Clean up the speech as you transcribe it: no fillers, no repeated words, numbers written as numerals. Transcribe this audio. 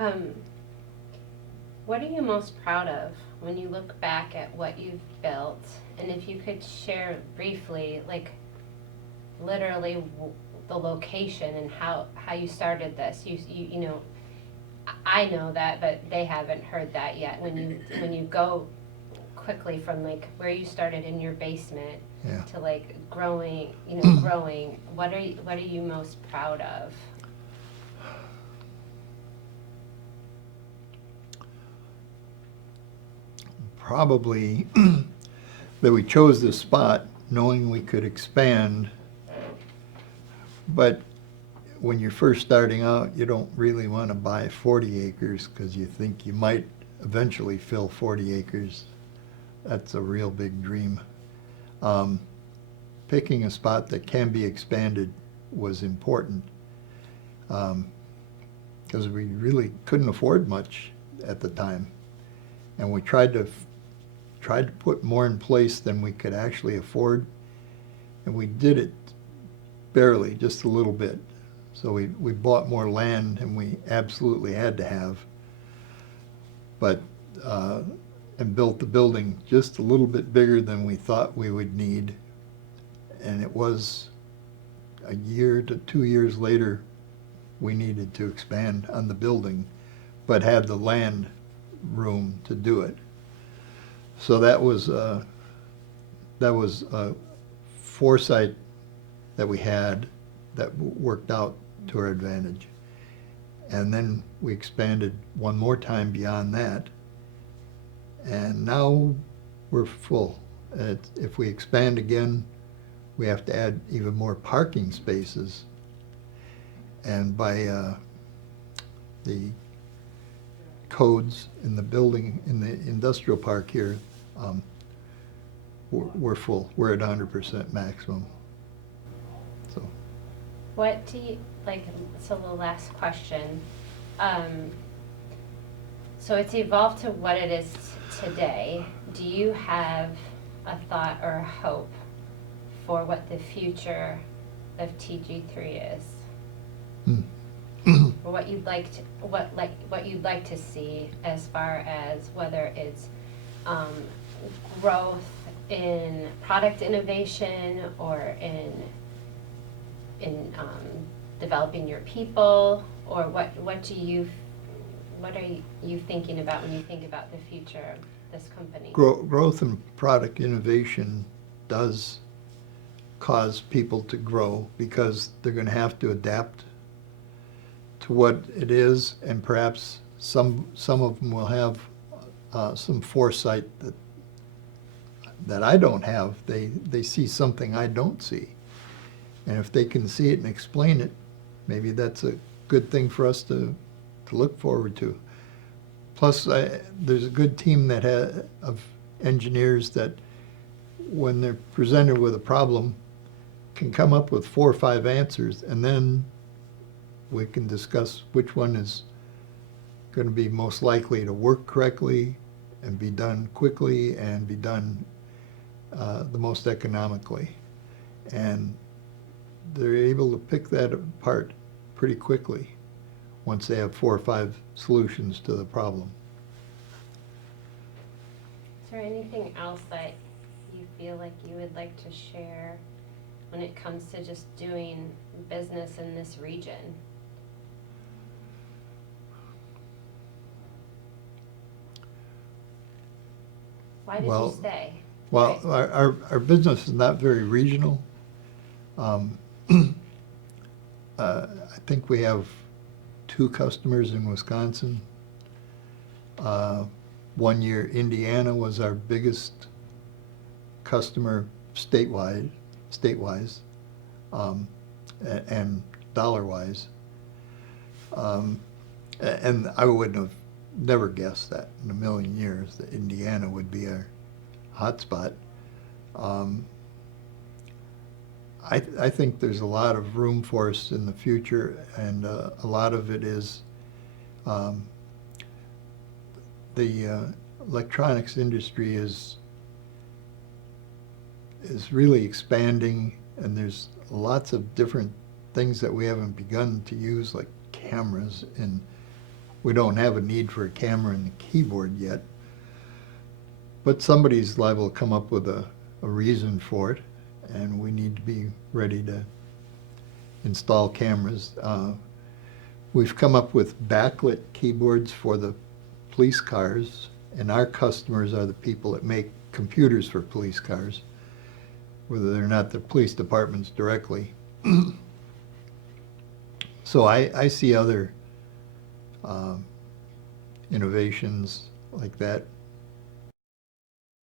Um, what are you most proud of when you look back at what you've built? And if you could share briefly, like literally the location and how you started this. You know, I know that, but they haven't heard that yet. When you go quickly from like where you started in your basement Yeah. to like growing, growing. What are you most proud of? Probably that we chose this spot knowing we could expand, but when you're first starting out, you don't really want to buy 40 acres because you think you might eventually fill 40 acres. That's a real big dream. Um, Picking a spot that can be expanded was important because we really couldn't afford much at the time, and we tried to put more in place than we could actually afford, and we did it barely, just a little bit. So we bought more land than we absolutely had to have, but and built the building just a little bit bigger than we thought we would need. And it was a year to 2 years later we needed to expand on the building, but had the land room to do it. So that was a foresight that we had that worked out to our advantage. And then we expanded one more time beyond that, and now we're full. If we expand again, we have to add even more parking spaces. And by the codes in the building, in the industrial park here, we're full. We're at 100% maximum. So. What do you like? So the last question. So it's evolved to what it is today. Do you have a thought or a hope for what the future of TG3 is? Or what you'd like to see as far as whether it's growth in product innovation or in developing your people, or what are you thinking about when you think about the future of this company? Growth and product innovation does cause people to grow because they're going to have to adapt to what it is, and perhaps some of them will have some foresight that I don't have. They see something I don't see, and if they can see it and explain it, maybe that's a good thing for us to look forward to. Plus, there's a good team of engineers that, when they're presented with a problem, can come up with 4 or 5 answers, and then we can discuss which one is going to be most likely to work correctly and be done quickly and be done the most economically. And they're able to pick that apart pretty quickly once they have 4 or 5 solutions to the problem. Is there anything else that you feel like you would like to share when it comes to just doing business in this region? Why did you stay? Well, our business is not very regional. I think we have 2 customers in Wisconsin. One year, Indiana was our biggest customer statewise, and dollar-wise. And I wouldn't have never guessed that in a million years that Indiana would be our hotspot. I think there's a lot of room for us in the future, and a lot of it is the electronics industry is really expanding, and there's lots of different things that we haven't begun to use, like cameras and we don't have a need for a camera and a keyboard yet. But somebody's liable to come up with a reason for it, and we need to be ready to install cameras. We've come up with backlit keyboards for the police cars, and our customers are the people that make computers for police cars, whether they're not the police departments directly. So I see other innovations like that